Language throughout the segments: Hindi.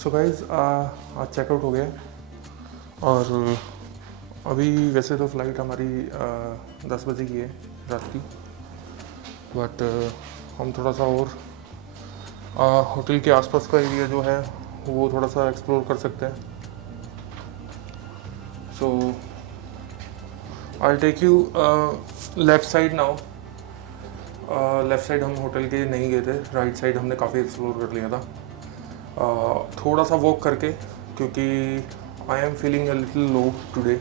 सो गाइज आज चेकआउट हो गया और अभी वैसे तो फ़्लाइट हमारी 10 बजे की है रात की, बट हम थोड़ा सा और होटल के आसपास का एरिया जो है वो थोड़ा सा एक्सप्लोर कर सकते हैं। So I take you left side now. Left side हम होटल के नहीं गए थे, राइट साइड हमने काफ़ी एक्सप्लोर कर लिया था। थोड़ा सा वॉक करके, क्योंकि I am feeling a little low today,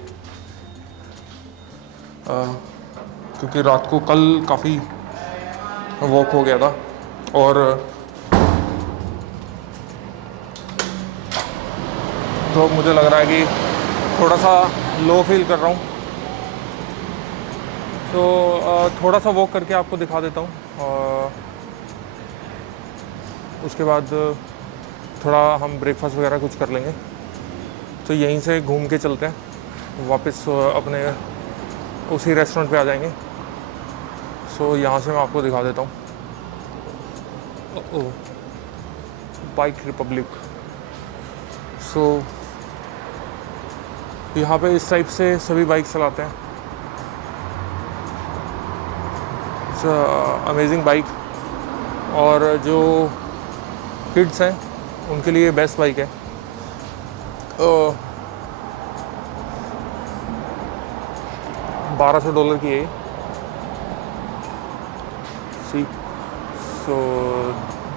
क्योंकि रात को कल काफ़ी वॉक हो गया था और तो मुझे लग रहा है कि थोड़ा सा लो फील कर रहा हूँ। तो थोड़ा सा वॉक करके आपको दिखा देता हूँ। उसके बाद थोड़ा हम ब्रेकफास्ट वगैरह कुछ कर लेंगे, तो यहीं से घूम के चलते हैं वापस अपने उसी रेस्टोरेंट पे आ जाएंगे। सो यहाँ से मैं आपको दिखा देता हूँ। Bike Republic. सो यहाँ पे इस टाइप से सभी बाइक चलाते हैं। अमेजिंग बाइक, और जो किड्स हैं उनके लिए बेस्ट बाइक है। $1200 की है। सी सो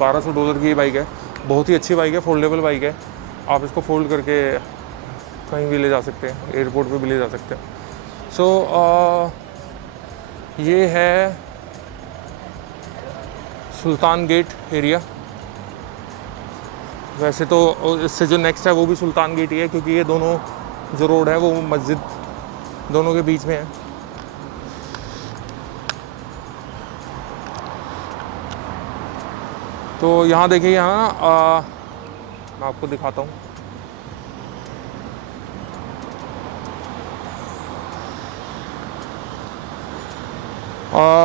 $1200 की ये बाइक है। बहुत ही अच्छी बाइक है, फोल्डेबल बाइक है। आप इसको फोल्ड करके कहीं भी ले जा सकते हैं, एयरपोर्ट पे भी ले जा सकते हैं। सो ये है सुल्तान गेट एरिया। वैसे तो इससे जो नेक्स्ट है वो भी सुल्तान गेट ही है, क्योंकि ये दोनों जो रोड है वो मस्जिद दोनों के बीच में है। तो यहाँ देखिए, यहाँ मैं आपको दिखाता हूँ।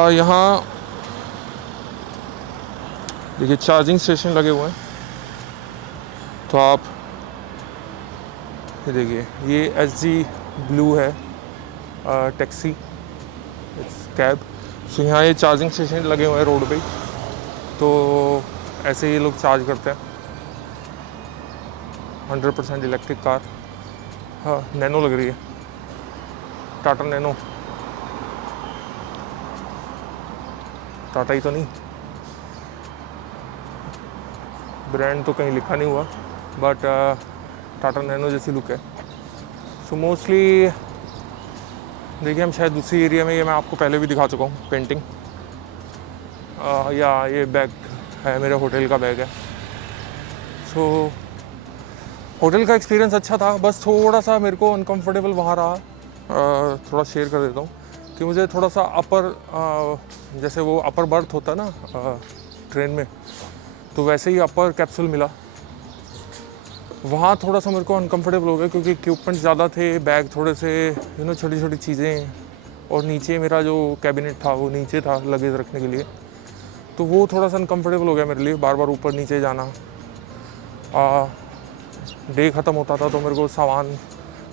यहाँ देखिए चार्जिंग स्टेशन लगे हुए हैं। तो आप ये देखिए, ये SG ब्लू है टैक्सी कैब। सो यहाँ ये चार्जिंग स्टेशन लगे हुए हैं रोड पे, तो ऐसे ये लोग चार्ज करते हैं। 100% इलेक्ट्रिक कार। हाँ, नैनो लग रही है, टाटा नैनो। टाटा ही तो नहीं, ब्रांड तो कहीं लिखा नहीं हुआ, बट टाटा नैनो जैसी लुक है। सो मोस्टली देखिए, हम शायद दूसरी एरिया में, ये मैं आपको पहले भी दिखा चुका हूँ पेंटिंग। या ये बैग है, मेरे होटल का बैग है। सो होटल का एक्सपीरियंस अच्छा था, बस थोड़ा सा मेरे को अनकंफर्टेबल वहाँ रहा। थोड़ा शेयर कर देता हूँ कि मुझे थोड़ा सा अपर, जैसे वो अपर बर्थ होता है ना ट्रेन में, तो वैसे ही अपर कैप्सूल मिला। वहाँ थोड़ा सा मेरे को अनकंफर्टेबल हो गया, क्योंकि इक्विपमेंट ज़्यादा थे, बैग थोड़े से छोटी छोटी चीज़ें, और नीचे मेरा जो कैबिनेट था वो नीचे था लगेज रखने के लिए, तो वो थोड़ा सा अनकंफर्टेबल हो गया मेरे लिए, बार बार ऊपर नीचे जाना। डे ख़त्म होता था तो मेरे को सामान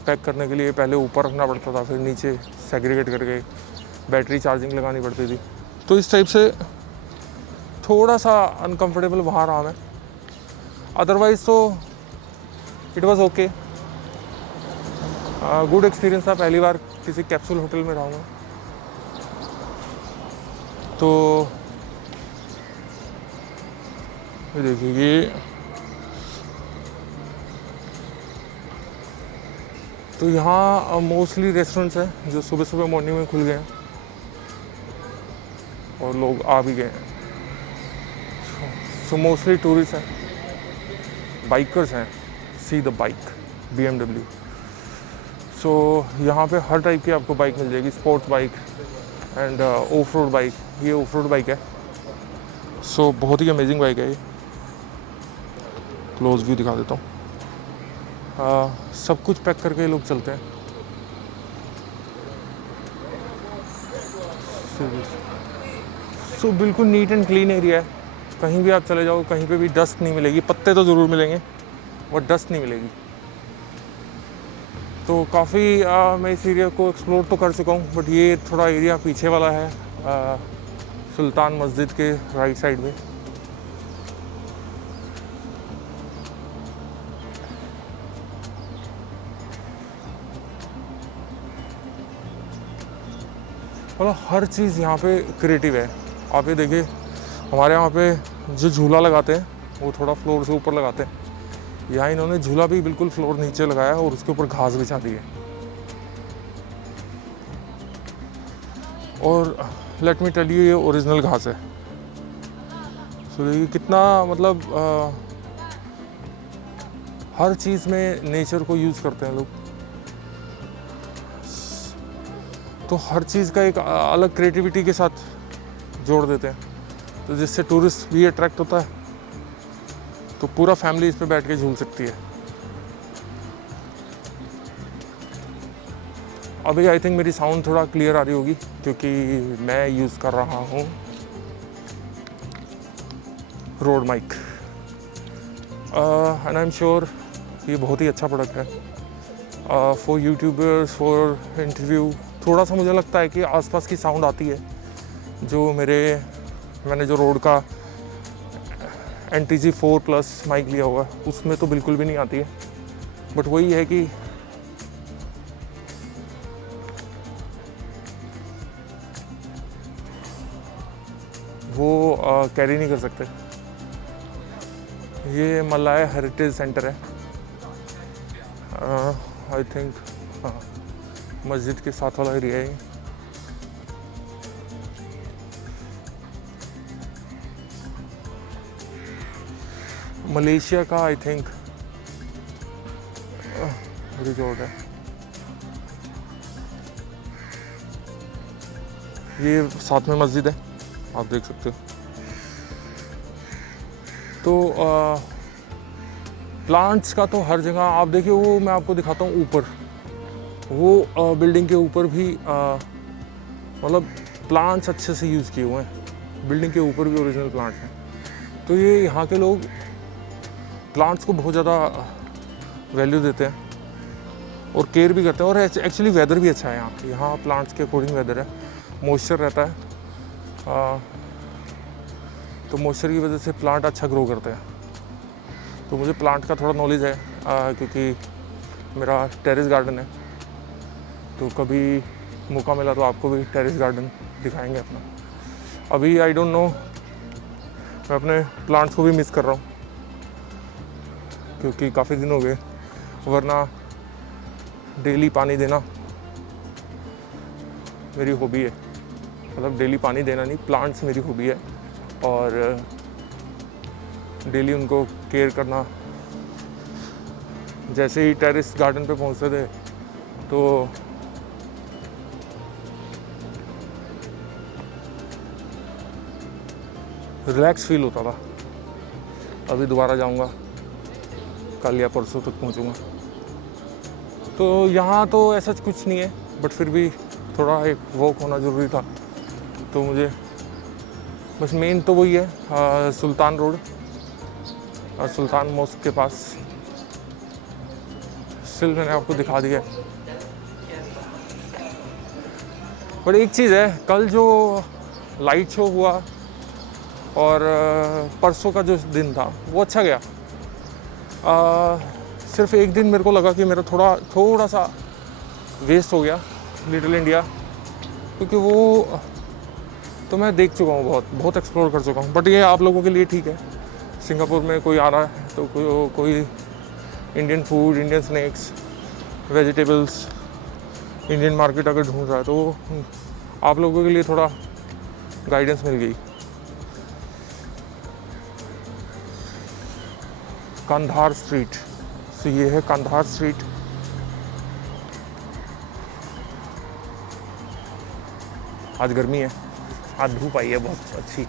पैक करने के लिए पहले ऊपर रखना पड़ता था, फिर नीचे सेग्रीगेट करके बैटरी चार्जिंग लगानी पड़ती थी। तो इस टाइप से थोड़ा सा अनकंफर्टेबल वहाँ रहा मैं। अदरवाइज़ तो it was okay, good experience था। पहली बार किसी कैप्सूल होटल में रहा हूँ, तो ये देखिए, ये तो यहाँ मोस्टली रेस्टोरेंट्स हैं जो सुबह सुबह मॉर्निंग में खुल गए हैं और लोग आ भी गए हैं। सो मोस्टली टूरिस्ट हैं, बाइकर्स हैं। See the bike BMW। सो यहाँ पे हर टाइप की आपको बाइक मिल जाएगी, sports bike end of road bike. ये ऑफ रोड बाइक है। सो बहुत ही अमेजिंग बाइक है ये। क्लोज व्यू दिखा देता हूँ। सब कुछ पैक करके ये लोग चलते हैं। सो बिल्कुल नीट एंड क्लीन एरिया है। कहीं भी आप चले जाओ, कहीं पे भी डस्ट नहीं मिलेगी। पत्ते तो ज़रूर मिलेंगे, बट डस्ट नहीं मिलेगी। तो काफ़ी मैं इस एरिया को एक्सप्लोर तो कर चुका हूँ, बट ये थोड़ा एरिया पीछे वाला है, सुल्तान मस्जिद के राइट साइड में। मतलब हर चीज़ यहाँ पे क्रिएटिव है। आप ये देखिए, हमारे यहाँ पे जो झूला लगाते हैं वो थोड़ा फ्लोर से ऊपर लगाते हैं, यहाँ इन्होंने झूला भी बिल्कुल फ्लोर नीचे लगाया और उसके ऊपर घास बिछा दी है। और लेट मी टेल यू, ये ओरिजिनल घास है। सो देखिए कितना, मतलब हर चीज़ में नेचर को यूज़ करते हैं लोग। तो हर चीज़ का एक अलग क्रिएटिविटी के साथ जोड़ देते हैं, तो जिससे टूरिस्ट भी अट्रैक्ट होता है। तो पूरा फैमिली इस पे बैठ के झूल सकती है। अभी आई थिंक मेरी साउंड थोड़ा क्लियर आ रही होगी, क्योंकि मैं यूज़ कर रहा हूँ Rode mic, and I am sure ये बहुत ही अच्छा प्रोडक्ट है फॉर यूट्यूबर्स, फॉर इंटरव्यू। थोड़ा सा मुझे लगता है कि आसपास की साउंड आती है, जो मैंने जो रोड का NTG 4+ माइक लिया हुआ है उसमें तो बिल्कुल भी नहीं आती है। बट वही है कि वो कैरी नहीं कर सकते। ये मलाया हेरिटेज सेंटर है, आई थिंक, हाँ, मस्जिद के साथ वाला एरिया है। मलेशिया का आई थिंक रिजॉर्ट है ये, साथ में मस्जिद है, आप देख सकते हो। तो प्लांट्स का तो हर जगह आप देखिए, वो मैं आपको दिखाता हूँ ऊपर, वो बिल्डिंग के ऊपर भी मतलब प्लांट्स अच्छे से यूज़ किए हुए हैं। बिल्डिंग के ऊपर भी ओरिजिनल प्लांट्स हैं। तो ये यहाँ के लोग प्लांट्स को बहुत ज़्यादा वैल्यू देते हैं और केयर भी करते हैं। और एक्चुअली वेदर भी अच्छा है यहाँ प्लांट्स के अकॉर्डिंग वेदर है, मॉइस्चर रहता है, तो मॉइस्चर की वजह से प्लांट अच्छा ग्रो करते हैं। तो मुझे प्लांट का थोड़ा नॉलेज है, क्योंकि मेरा टेरेस गार्डन है। तो कभी मौका मिला तो आपको भी टेरेस गार्डन दिखाएंगे अपना। अभी आई डोंट नो, मैं अपने प्लांट्स को भी मिस कर रहा हूँ, क्योंकि काफ़ी दिन हो गए, वरना डेली पानी देना मेरी हॉबी है। मतलब डेली पानी देना नहीं, प्लांट्स मेरी हॉबी है, और डेली उनको केयर करना। जैसे ही टेरेस गार्डन पे पहुंचते थे तो रिलैक्स फील होता था। अभी दोबारा जाऊंगा, कल या परसों तक पहुंचूंगा। तो यहाँ तो ऐसा कुछ नहीं है, बट फिर भी थोड़ा एक वॉक होना ज़रूरी था। तो मुझे बस मेन तो वही है, सुल्तान रोड और सुल्तान मॉस्क के पास। स्टिल मैंने आपको दिखा दिया। पर एक चीज़ है, कल जो लाइट शो हुआ और परसों का जो दिन था वो अच्छा गया। सिर्फ एक दिन मेरे को लगा कि मेरा थोड़ा सा वेस्ट हो गया, लिटिल इंडिया, क्योंकि वो तो मैं देख चुका हूँ, बहुत एक्सप्लोर कर चुका हूँ। बट ये आप लोगों के लिए ठीक है, सिंगापुर में कोई आ रहा है तो कोई Indian food, Indian snacks, vegetables, Indian market अगर ढूंढ रहा है तो आप लोगों के लिए थोड़ा गाइडेंस मिल गई। कंधार स्ट्रीट, तो ये है कंधार स्ट्रीट। आज गर्मी है, आज धूप आई है बहुत अच्छी।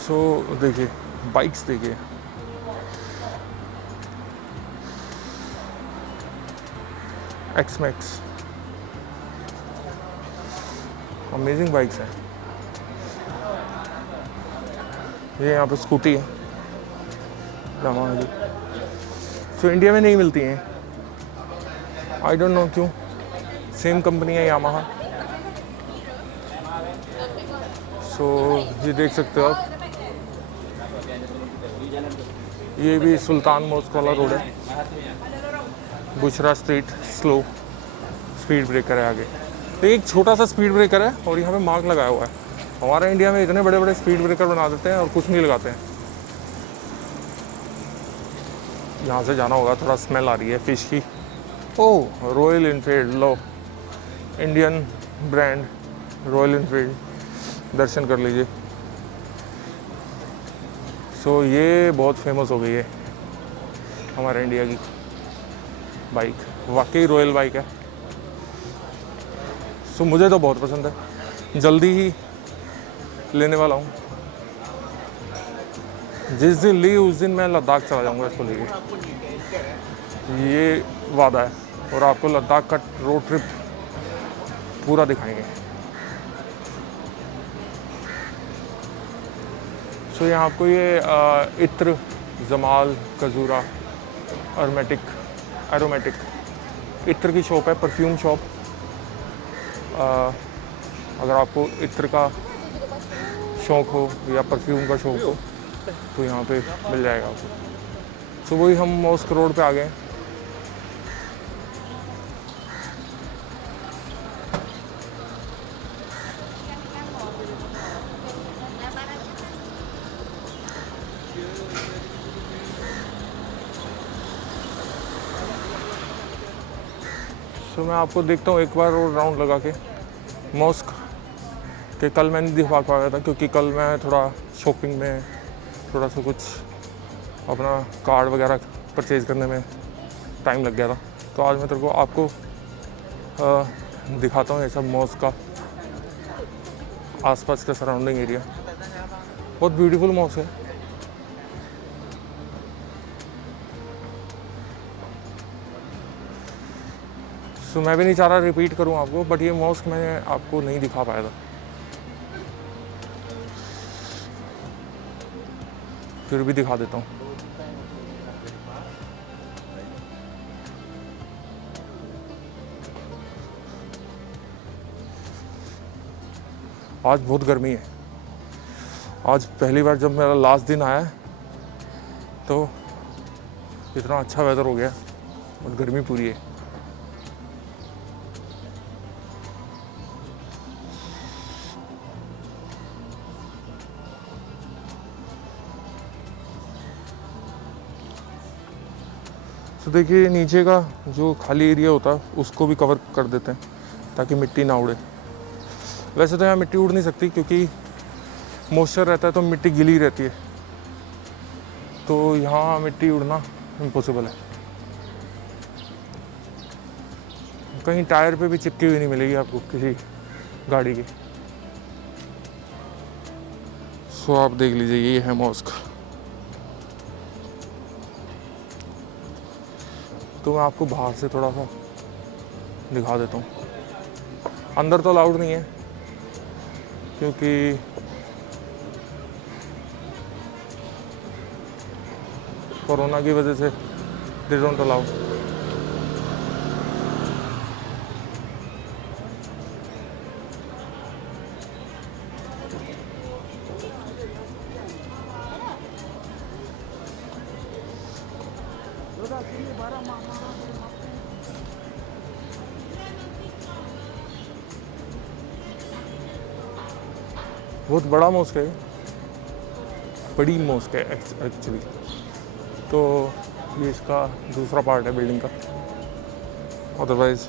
सो देखिए, बाइक्स देखिए, एक्समैक्स, अमेजिंग बाइक्स हैं। ये यहाँ पे स्कूटी है यामाहा की, तो इंडिया में नहीं मिलती हैं, आई डोंट नो क्यों। सेम कंपनी है यामाहा। सो ये देख सकते हो आप, ये भी सुल्तान मोस्क वाला रोड है। Bushra street slow, speed breaker है आगे, तो एक छोटा सा स्पीड ब्रेकर है और यहाँ पे मार्क लगाया हुआ है। हमारे इंडिया में इतने बड़े बड़े स्पीड ब्रेकर बना देते हैं और कुछ नहीं लगाते हैं। यहाँ से जाना होगा, थोड़ा स्मेल आ रही है फिश की। ओह, रॉयल इनफील्ड, लो इंडियन ब्रांड रॉयल इनफील्ड, दर्शन कर लीजिए। सो ये बहुत फेमस हो गई है हमारे इंडिया की बाइक, वाकई रॉयल बाइक है। सो मुझे तो बहुत पसंद है, जल्दी ही लेने वाला हूँ। जिस दिन ली उस दिन मैं लद्दाख चला जाऊँगा इसको लेके, ये वादा है। और आपको लद्दाख का रोड ट्रिप पूरा दिखाएंगे। सो यहाँ आपको ये इत्र, जमाल, कजूरा, एरोमेटिक इत्र की शॉप है, परफ्यूम शॉप। अगर आपको इत्र का शौक़ हो या परफ्यूम का शौक़ हो तो यहाँ पे मिल जाएगा आपको। तो वही हम मॉस्क रोड पे आ गए। तो मैं आपको देखता हूँ एक बार और राउंड लगा के मॉस्क के। कल मैं नहीं दिखा पाया था क्योंकि कल मैं थोड़ा शॉपिंग में, थोड़ा सा कुछ अपना कार्ड वगैरह परचेज़ करने में टाइम लग गया था। तो आज मैं तेरे को आपको दिखाता हूँ ये सब मॉस्क का आसपास का सराउंडिंग एरिया। बहुत ब्यूटीफुल मॉस्क है। सो मैं भी नहीं चाह रहा रिपीट करूँ आपको, बट ये मॉस्क मैंने आपको नहीं दिखा पाया था, फिर भी दिखा देता हूँ। आज बहुत गर्मी है। आज पहली बार जब मेरा लास्ट दिन आया तो इतना अच्छा वेदर हो गया, और गर्मी पूरी है। तो देखिए नीचे का जो खाली एरिया होता है उसको भी कवर कर देते हैं ताकि मिट्टी ना उड़े। वैसे तो यहाँ मिट्टी उड़ नहीं सकती क्योंकि मॉइस्चर रहता है, तो मिट्टी गीली रहती है, तो यहाँ मिट्टी उड़ना इम्पॉसिबल है। कहीं टायर पे भी चिपकी हुई नहीं मिलेगी आपको किसी गाड़ी की। सो आप देख लीजिए, ये है मॉस्क। तो मैं आपको बाहर से थोड़ा सा दिखा देता हूँ। अंदर तो अलाउड नहीं है क्योंकि कोरोना की वजह से दे डोंट अलाउ। बहुत बड़ा मॉस्क है, बड़ी मॉस्क है एक्चुअली। तो ये इसका दूसरा पार्ट है बिल्डिंग का। अदरवाइज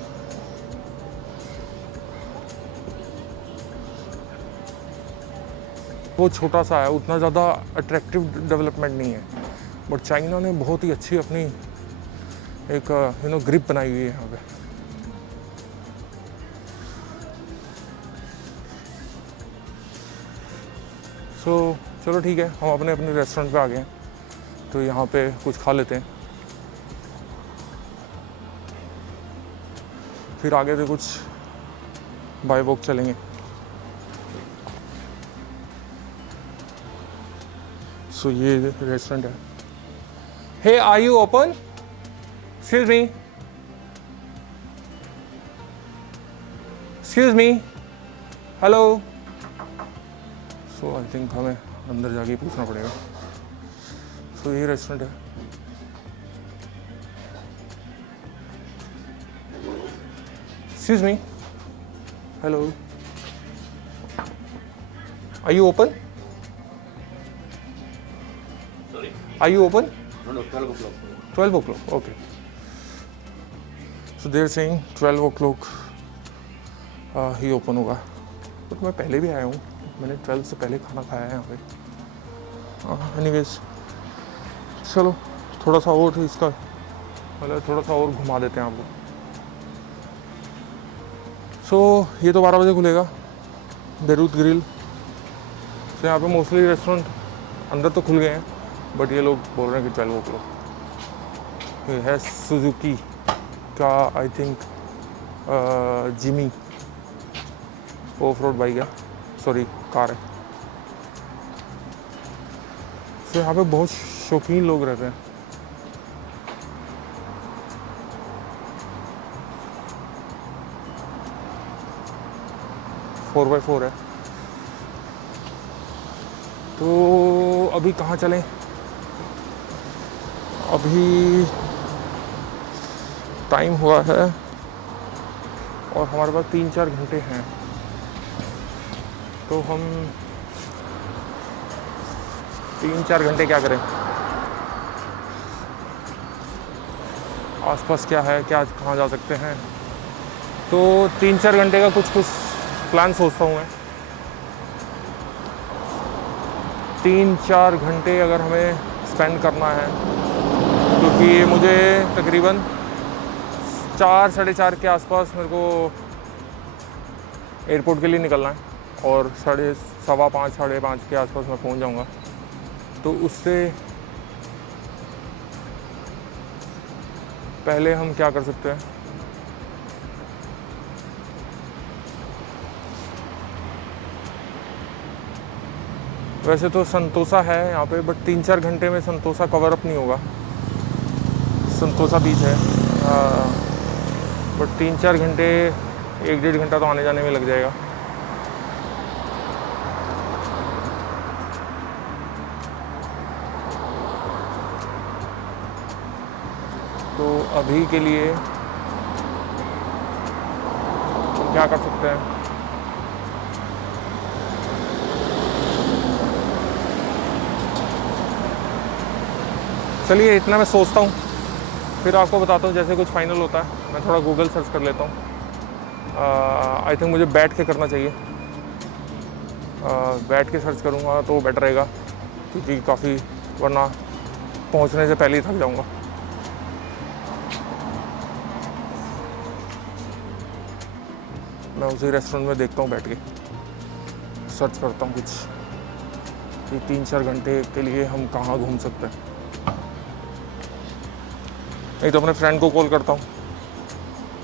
वो छोटा सा है, उतना ज़्यादा अट्रैक्टिव डेवलपमेंट नहीं है। बट चाइना ने बहुत ही अच्छी अपनी एक ग्रिप बनाई हुई है यहाँ पे। सो चलो ठीक है, हम अपने अपने रेस्टोरेंट पे आ गए हैं, तो यहाँ पे कुछ खा लेते हैं, फिर आगे से कुछ बाय वॉक चलेंगे। सो ये रेस्टोरेंट है. Hey, are you open? Excuse me, excuse me, hello. So I think हमें अंदर जाके पूछना पड़ेगा. सो ये रेस्टोरेंट है. Excuse me, hello, are you open? Sorry? Are you open? No, 12 o'clock. 12 o'clock, okay. So they're saying 12 o'clock he open होगा. बट मैं पहले भी आया हूँ, मैंने 12 से पहले खाना खाया है यहाँ पे. एनीवेज, चलो थोड़ा सा और इसका मतलब थोड़ा सा और घुमा देते हैं आपको. सो ये तो 12 बजे खुलेगा, बेरूत ग्रिल. तो यहाँ पे मोस्टली रेस्टोरेंट अंदर तो खुल गए हैं, बट ये लोग बोल रहे हैं कि 12 o'clock. ये है सुजुकी का I think Jimmy of road bike है, सॉरी कार है. तो यहाँ पे बहुत शौकीन लोग रहते हैं. फोर बाई फोर है. तो अभी कहाँ चलें? अभी टाइम हुआ है और हमारे पास 3-4 घंटे हैं. तो हम 3-4 घंटे क्या करें? आसपास क्या है, क्या कहाँ जा सकते हैं? तो 3-4 घंटे का कुछ प्लान सोचता हूँ मैं. 3-4 घंटे अगर हमें स्पेंड करना है, क्योंकि मुझे तकरीबन 4-4:30 के आसपास मेरे को एयरपोर्ट के लिए निकलना है और 4:15 5:30 के आसपास मैं पहुंच जाऊंगा. तो उससे पहले हम क्या कर सकते हैं? वैसे तो संतोषा है यहाँ पे, बट 3-4 घंटे में संतोषा कवर अप नहीं होगा. संतोषा बीच है, बट 3-4 घंटे 1-1.5 घंटा तो आने जाने में लग जाएगा. तो अभी के लिए क्या कर सकते हैं? चलिए इतना मैं सोचता हूँ, फिर आपको बताता हूँ जैसे कुछ फाइनल होता है. मैं थोड़ा गूगल सर्च कर लेता हूँ. आई थिंक मुझे बैठ के करना चाहिए. बैठ के सर्च करूँगा तो बेटर रहेगा, क्योंकि काफ़ी वरना पहुँचने से पहले ही थक जाऊँगा. मैं उसी रेस्टोरेंट में देखता हूँ, बैठ के सर्च करता हूँ कुछ कि 3-4 घंटे के लिए हम कहाँ घूम सकते हैं. नहीं तो अपने फ्रेंड को कॉल करता हूँ,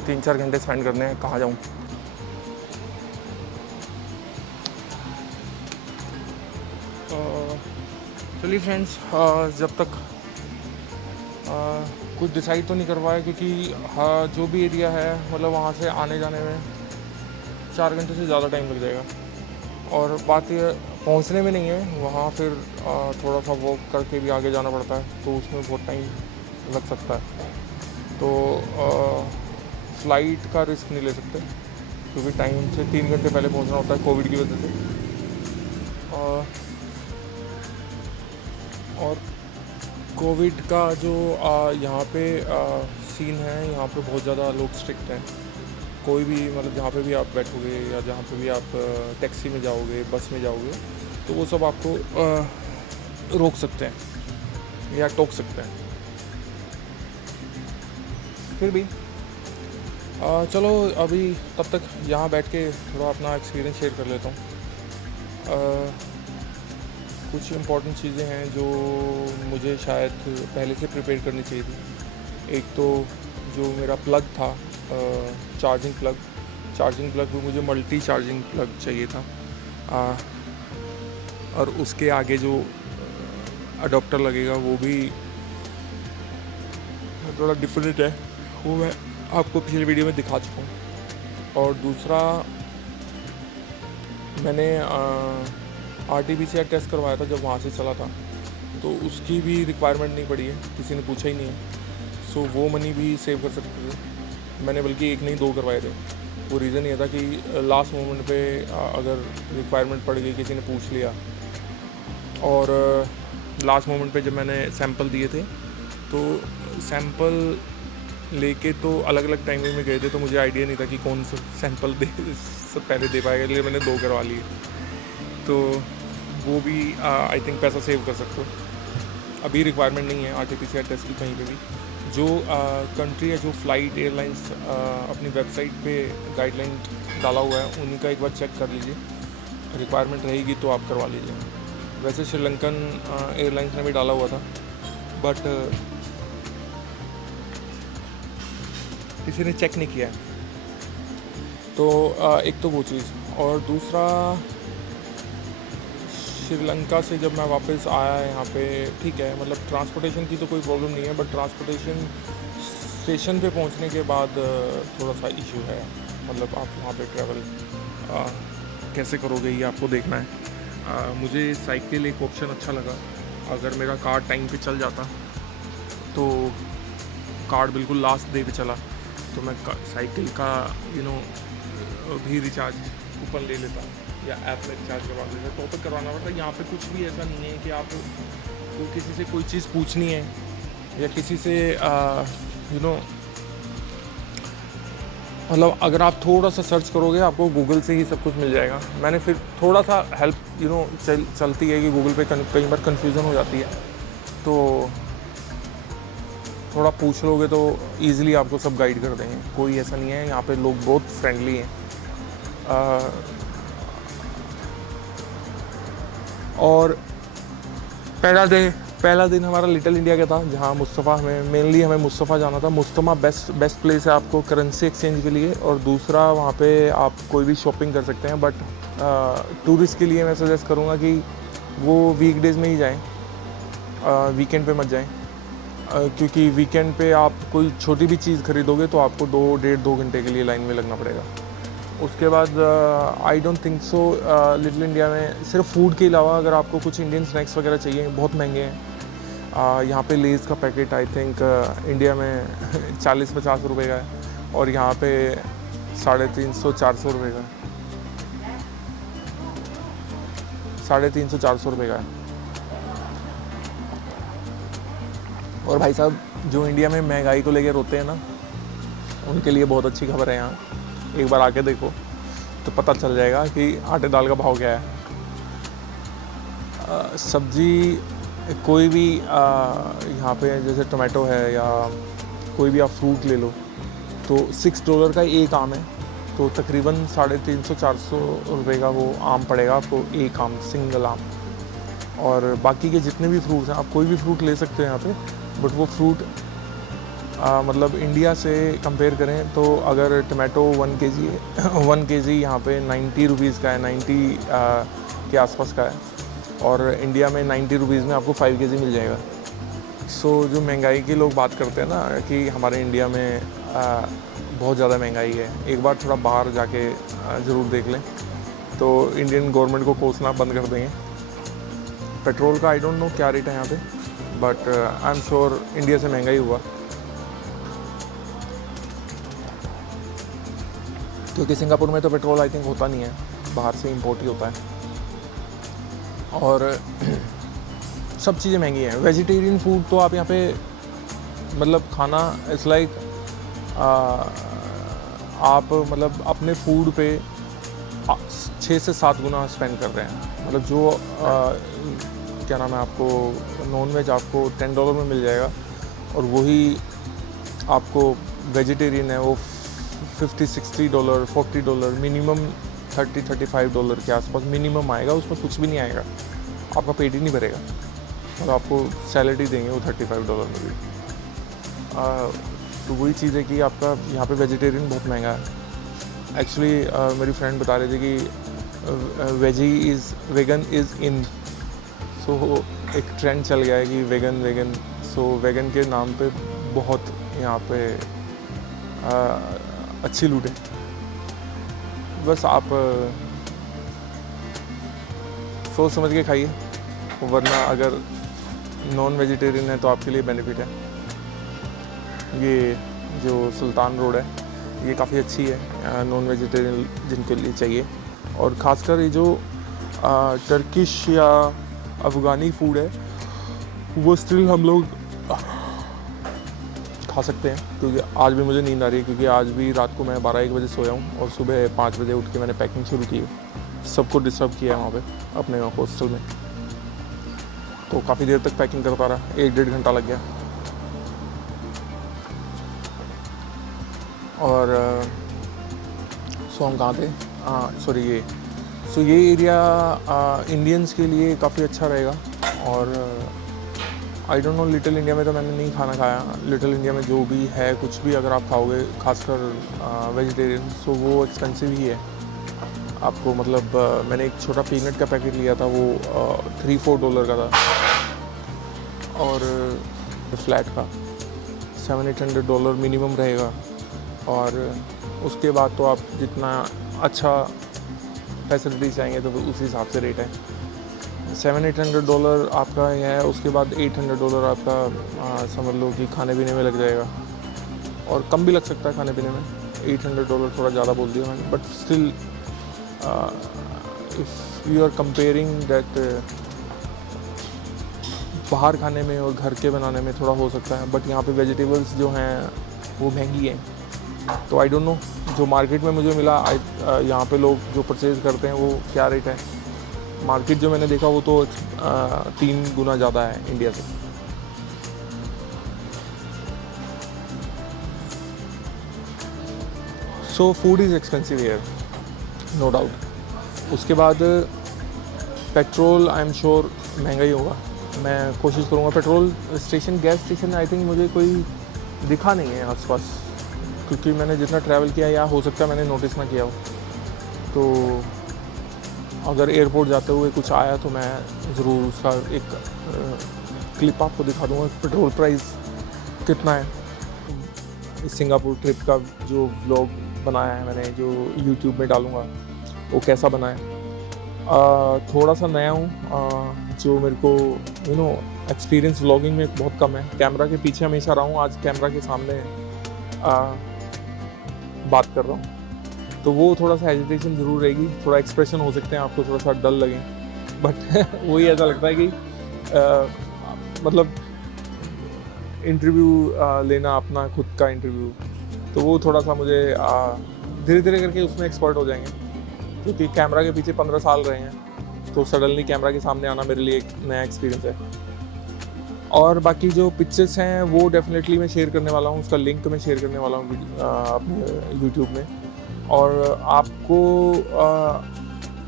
3-4 घंटे स्पेंड करने हैं, कहाँ जाऊँ. चलिए फ्रेंड्स, जब तक कुछ डिसाइड तो नहीं कर पाया, क्योंकि जो भी एरिया है मतलब वहाँ से आने जाने में 4 घंटे से ज़्यादा टाइम लग जाएगा. और बात ये पहुँचने में नहीं है, वहाँ फिर थोड़ा सा वॉक करके भी आगे जाना पड़ता है, तो उसमें बहुत टाइम लग सकता है. तो फ़्लाइट का रिस्क नहीं ले सकते, क्योंकि टाइम से 3 घंटे पहले पहुंचना होता है कोविड की वजह से. और कोविड का जो यहाँ पे सीन है, यहाँ पे बहुत ज़्यादा लोग स्ट्रिक्ट हैं. कोई भी मतलब जहाँ पे भी आप बैठोगे या जहाँ पे भी आप टैक्सी में जाओगे, बस में जाओगे, तो वो सब आपको रोक सकते हैं या टोक सकते हैं. फिर भी चलो अभी तब तक यहाँ बैठ के थोड़ा अपना एक्सपीरियंस शेयर कर लेता हूँ. कुछ इम्पॉर्टेंट चीज़ें हैं जो मुझे शायद पहले से प्रिपेयर करनी चाहिए थी. एक तो जो मेरा प्लग था, चार्जिंग प्लग भी मुझे मल्टी चार्जिंग प्लग चाहिए था. और उसके आगे जो अडोप्टर लगेगा, वो भी थोड़ा डिफरेंट है, वो मैं आपको पिछले वीडियो में दिखा चुका हूँ। और दूसरा मैंने RT-PCR टेस्ट करवाया था जब वहाँ से चला था, तो उसकी भी रिक्वायरमेंट नहीं पड़ी है, किसी ने पूछा ही नहीं है। सो वो मनी भी सेव कर सकते थे। मैंने बल्कि 1 नहीं 2 करवाए थे। वो रीज़न ये था कि लास्ट मोमेंट पे अगर रिक्वायरमेंट पड़ गई, किसी ने पूछ लिया, और लास्ट मोमेंट पे जब मैंने सैंपल दिए थे तो सैंपल लेके तो अलग अलग टाइमिंग में गए थे, तो मुझे आइडिया नहीं था कि कौन सा सैंपल सब पहले दे पाएगा, इसलिए मैंने 2 करवा लिए। तो वो भी आई थिंक पैसा सेव कर सकते हो। अभी रिक्वायरमेंट नहीं है RT-PCR टेस्ट की कहीं पे भी। जो कंट्री है, जो फ़्लाइट एयरलाइंस अपनी वेबसाइट पे गाइडलाइन डाला हुआ है, उन्हीं का एक बार चेक कर लीजिए। रिक्वायरमेंट रहेगी तो आप करवा लीजिए। वैसे श्रीलंकन एयरलाइंस ने भी डाला हुआ था, बट किसी ने चेक नहीं किया है। तो एक तो वो चीज़, और दूसरा श्रीलंका से जब मैं वापस आया यहाँ पे, ठीक है, मतलब ट्रांसपोर्टेशन की तो कोई प्रॉब्लम नहीं है, बट ट्रांसपोर्टेशन स्टेशन पे पहुँचने के बाद थोड़ा सा इशू है। मतलब आप वहाँ पे ट्रैवल कैसे करोगे, ये आपको देखना है। मुझे साइकिल एक ऑप्शन अच्छा लगा। अगर मेरा कार्ड टाइम पे चल जाता, तो कार्ड बिल्कुल लास्ट डे पे चला, तो मैं साइकिल का भी रिचार्ज कूपन ले लेता या ऐप में रिचार्ज करवा देता। टॉप अप करवाना पड़ता। यहाँ पे कुछ भी ऐसा नहीं है कि आपको किसी से कोई चीज़ पूछनी है या किसी से मतलब अगर आप थोड़ा सा सर्च करोगे, आपको गूगल से ही सब कुछ मिल जाएगा। मैंने फिर थोड़ा सा हेल्प चलती है कि गूगल पे कई बार कन्फ्यूज़न हो जाती है, तो थोड़ा पूछ लोगे तो ईज़िली आपको सब गाइड कर देंगे। कोई ऐसा नहीं है, यहाँ पे लोग बहुत फ्रेंडली हैं। और पहला दिन हमारा लिटिल इंडिया का था, जहाँ हमें मुस्तफ़ा जाना था। मुस्तफ़ा बेस्ट प्लेस है आपको करेंसी एक्सचेंज के लिए, और दूसरा वहाँ पे आप कोई भी शॉपिंग कर सकते हैं। बट टूरिस्ट के लिए मैं सजेस्ट करूँगा कि वो वीकडेज़ में ही जाएं, वीकेंड पे मत जाएं, क्योंकि वीकेंड पे आप कोई छोटी भी चीज़ खरीदोगे तो आपको 2 घंटे के लिए लाइन में लगना पड़ेगा। उसके बाद I don't think so little India में सिर्फ फूड के अलावा अगर आपको कुछ इंडियन स्नैक्स वगैरह चाहिए, बहुत महंगे हैं। यहाँ पे लेज़ का पैकेट आई थिंक इंडिया में 40-50 रुपये का है, और यहाँ पे 350-400 रुपये का है। 350-400 रुपये का है। और भाई साहब, जो इंडिया में महंगाई को लेकर रोते हैं ना, उनके लिए बहुत अच्छी खबर है यहाँ। एक बार आके देखो तो पता चल जाएगा कि आटे दाल का भाव क्या है। सब्जी कोई भी यहाँ पे जैसे टोमेटो है या कोई भी आप फ्रूट ले लो, तो $6 का एक आम है, तो तकरीबन 350-400 रुपये का वो आम पड़ेगा आपको, एक आम, सिंगल आम। और बाकी के जितने भी फ्रूट्स हैं, आप कोई भी फ्रूट ले सकते हैं यहाँ पे, बट वो फ्रूट मतलब इंडिया से कंपेयर करें तो अगर टमाटो 1 kg यहाँ पे 90 रुपीज़ का है, 90 के आसपास का है, और इंडिया में 90 रुपीज़ में आपको 5 kg मिल जाएगा। सो जो महंगाई की लोग बात करते हैं ना कि हमारे इंडिया में बहुत ज़्यादा महंगाई है, एक बार थोड़ा बाहर जाके ज़रूर देख लें तो इंडियन गवर्नमेंट को कोसना बंद कर देंगे। पेट्रोल का आई डोंट नो क्या रेट है यहाँ पे, but I am sure India से महंगा ही हुआ, क्योंकि सिंगापुर में तो पेट्रोल आई थिंक होता नहीं है, बाहर से इंपोर्ट ही होता है। और सब चीज़ें महंगी हैं। वेजिटेरियन फूड तो आप यहाँ पे मतलब खाना इट्स लाइक आप मतलब अपने फूड पे 6 से 7 गुना स्पेंड कर रहे हैं। मतलब जो क्या नाम है, आपको नॉन वेज आपको $10 में मिल जाएगा, और वही आपको वेजिटेरियन है वो $50-60 $40 मिनिमम $30-35 के आसपास मिनिमम आएगा। उसमें कुछ भी नहीं आएगा, आपका पेट ही नहीं भरेगा, और आपको सैलरी देंगे वो $35 में भी। तो वही चीज़ है कि आपका यहाँ पे वेजिटेरियन बहुत महंगा है। एक्चुअली मेरी फ्रेंड बता रही थी कि वेगन इज़ इन, सो एक ट्रेंड चल गया है कि वेगन। सो वेगन के नाम पे बहुत यहाँ पे अच्छी लूट है। बस आप सोच समझ के खाइए, वरना अगर नॉन वेजिटेरियन है तो आपके लिए बेनिफिट है। ये जो सुल्तान रोड है ये काफ़ी अच्छी है नॉन वेजिटेरियन जिनके लिए चाहिए। और ख़ासकर ये जो टर्किश या अफ़गानी फूड है वो स्टिल हम लोग खा सकते हैं, क्योंकि आज भी मुझे नींद आ रही है, क्योंकि आज भी रात को मैं 12-1 बजे सोया हूँ और सुबह 5 बजे उठ के मैंने पैकिंग शुरू की है। सबको डिस्टर्ब किया है वहाँ पे अपने हॉस्टल में, तो काफ़ी देर तक पैकिंग करता रहा, 1-1.5 घंटा लग गया। और सो हम कहाँ थे, सॉरी ये एरिया इंडियंस के लिए काफ़ी अच्छा रहेगा। और I don't know, little India में तो मैंने नहीं खाना खाया। लिटिल इंडिया में जो भी है, कुछ भी अगर आप खाओगे, खासकर वेजिटेरियन, सो वो एक्सपेंसिव ही है आपको। मतलब मैंने एक छोटा पीनट का पैकेट लिया था, वो $3-4 का था, और फ्लैट का $700-800 मिनिमम रहेगा। और उसके बाद तो आप जितना अच्छा फैसिलिटीज चाहेंगे तो उस हिसाब से रेट है। $700-800 आपका यह है, उसके बाद $800 आपका समझ लो कि खाने पीने में लग जाएगा, और कम भी लग सकता है खाने पीने में। $800 थोड़ा ज़्यादा बोल दिया मैंने, but still if you are comparing that, बाहर खाने में और घर के बनाने में थोड़ा हो सकता है, बट यहाँ पे वेजिटेबल्स जो हैं वो महंगी हैं। तो आई डोंट नो, जो मार्केट में मुझे मिला, यहाँ पे लोग जो परचेज़ करते हैं वो क्या रेट है। मार्केट जो मैंने देखा वो तो 3 गुना ज़्यादा है इंडिया से। So food is expensive here, no doubt. उसके बाद पेट्रोल आई एम श्योर महंगा ही होगा। मैं कोशिश करूँगा, petrol station, gas station I think मुझे कोई दिखा नहीं है आसपास, क्योंकि मैंने जितना ट्रैवल किया, या हो सकता है मैंने नोटिस ना किया हो। तो अगर एयरपोर्ट जाते हुए कुछ आया तो मैं ज़रूर उसका एक क्लिप आपको दिखा दूँगा, पेट्रोल प्राइस कितना है। इस सिंगापुर ट्रिप का जो व्लॉग बनाया है मैंने, जो यूट्यूब में डालूँगा, वो कैसा बना है। थोड़ा सा नया हूँ, जो मेरे को एक्सपीरियंस व्लॉगिंग में बहुत कम है। कैमरा के पीछे हमेशा रहा हूँ, आज कैमरा के सामने बात कर रहा हूँ, तो वो थोड़ा सा हेजिटेशन ज़रूर रहेगी। थोड़ा एक्सप्रेशन हो सकते हैं आपको थोड़ा सा डल लगे, बट वही ऐसा लगता है कि मतलब इंटरव्यू लेना, अपना खुद का इंटरव्यू, तो वो थोड़ा सा मुझे धीरे धीरे करके उसमें एक्सपर्ट हो जाएंगे, क्योंकि कैमरा के पीछे 15 साल रहे हैं, तो सडनली कैमरा के सामने आना मेरे लिए एक नया एक्सपीरियंस है। और बाकी जो पिक्चर्स हैं वो डेफिनेटली मैं शेयर करने वाला हूँ, उसका लिंक मैं शेयर करने वाला हूँ अपने यूट्यूब में। और आपको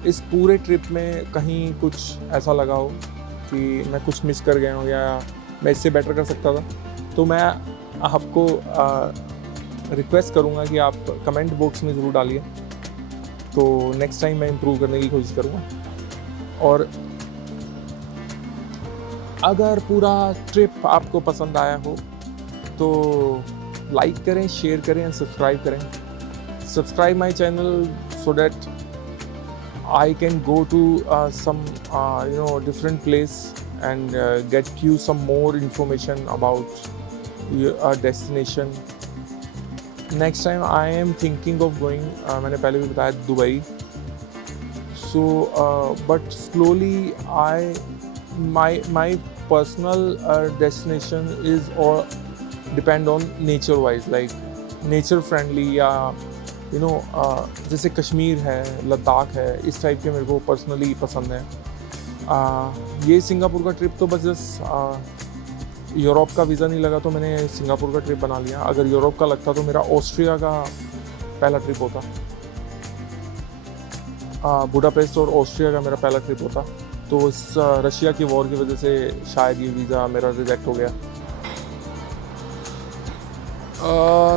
इस पूरे ट्रिप में कहीं कुछ ऐसा लगा हो कि मैं कुछ मिस कर गया हूँ या मैं इससे बेटर कर सकता था, तो मैं आपको रिक्वेस्ट करूँगा कि आप कमेंट बॉक्स में ज़रूर डालिए, तो नेक्स्ट टाइम मैं इम्प्रूव करने की कोशिश करूँगा। और अगर पूरा ट्रिप आपको पसंद आया हो तो लाइक करें, शेयर करें एंड सब्सक्राइब करें। Subscribe my channel so that I can go to some different place and get you some more information about your destination. Next time I am thinking of going, मैंने पहले भी बताया, Dubai. So but slowly my personal destination is all depend on nature wise, like nature friendly, या जैसे कश्मीर है, लद्दाख है, इस टाइप के मेरे को पर्सनली पसंद है। ये सिंगापुर का ट्रिप तो बस यूरोप का वीज़ा नहीं लगा तो मैंने सिंगापुर का ट्रिप बना लिया। अगर यूरोप का लगता तो मेरा ऑस्ट्रिया का पहला ट्रिप होता, बुडापेस्ट और ऑस्ट्रिया का मेरा पहला ट्रिप होता। तो इस रशिया की वॉर की वजह से शायद ये वीज़ा मेरा रिजेक्ट हो गया।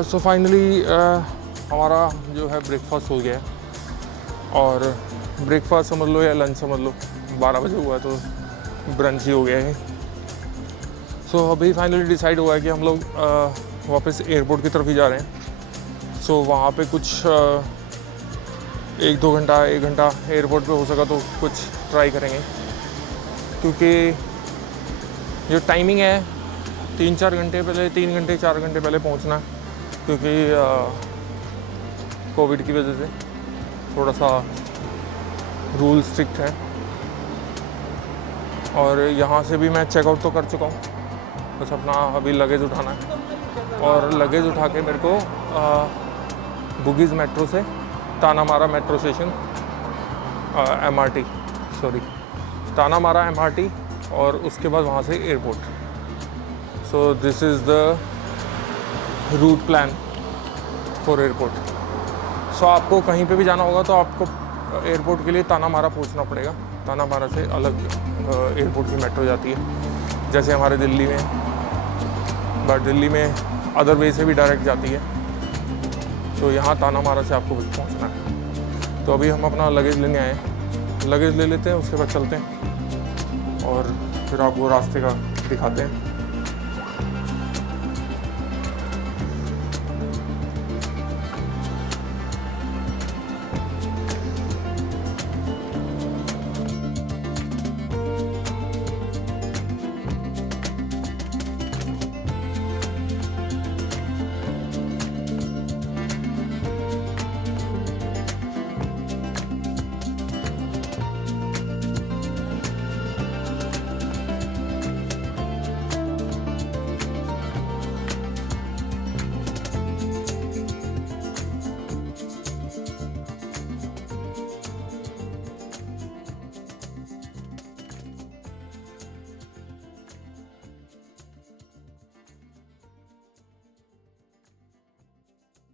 सो फाइनली हमारा जो है ब्रेकफास्ट हो गया है, और ब्रेकफास्ट समझ लो या लंच समझ लो, 12 बजे हुआ है, तो ब्रंच ही हो गया है। सो अभी फाइनली डिसाइड हुआ है कि हम लोग वापस एयरपोर्ट की तरफ ही जा रहे हैं। सो वहाँ पे कुछ 1 घंटा एयरपोर्ट पे हो सका तो कुछ ट्राई करेंगे, क्योंकि जो टाइमिंग है 3-4 घंटे पहले 3 घंटे 4 घंटे पहले पहुँचना, क्योंकि कोविड की वजह से थोड़ा सा रूल स्ट्रिक्ट है। और यहाँ से भी मैं चेकआउट तो कर चुका हूँ, बस अपना अभी लगेज उठाना है। और लगेज उठा के मेरे को बुगीज़ मेट्रो से Tanah Merah metro station MRT Tanah Merah MRT और उसके बाद वहाँ से airport. So this is the route plan for airport. सो आपको कहीं पे भी जाना होगा तो आपको एयरपोर्ट के लिए तानामारा पहुंचना पड़ेगा। तानामारा से अलग एयरपोर्ट की मेट्रो जाती है, जैसे हमारे दिल्ली में, बट दिल्ली में अदर वे से भी डायरेक्ट जाती है। तो यहाँ तानामारा से आपको पहुंचना है। तो अभी हम अपना लगेज लेने आए हैं, लगेज ले लेते हैं, उसके बाद चलते हैं और फिर आपको रास्ते का दिखाते हैं।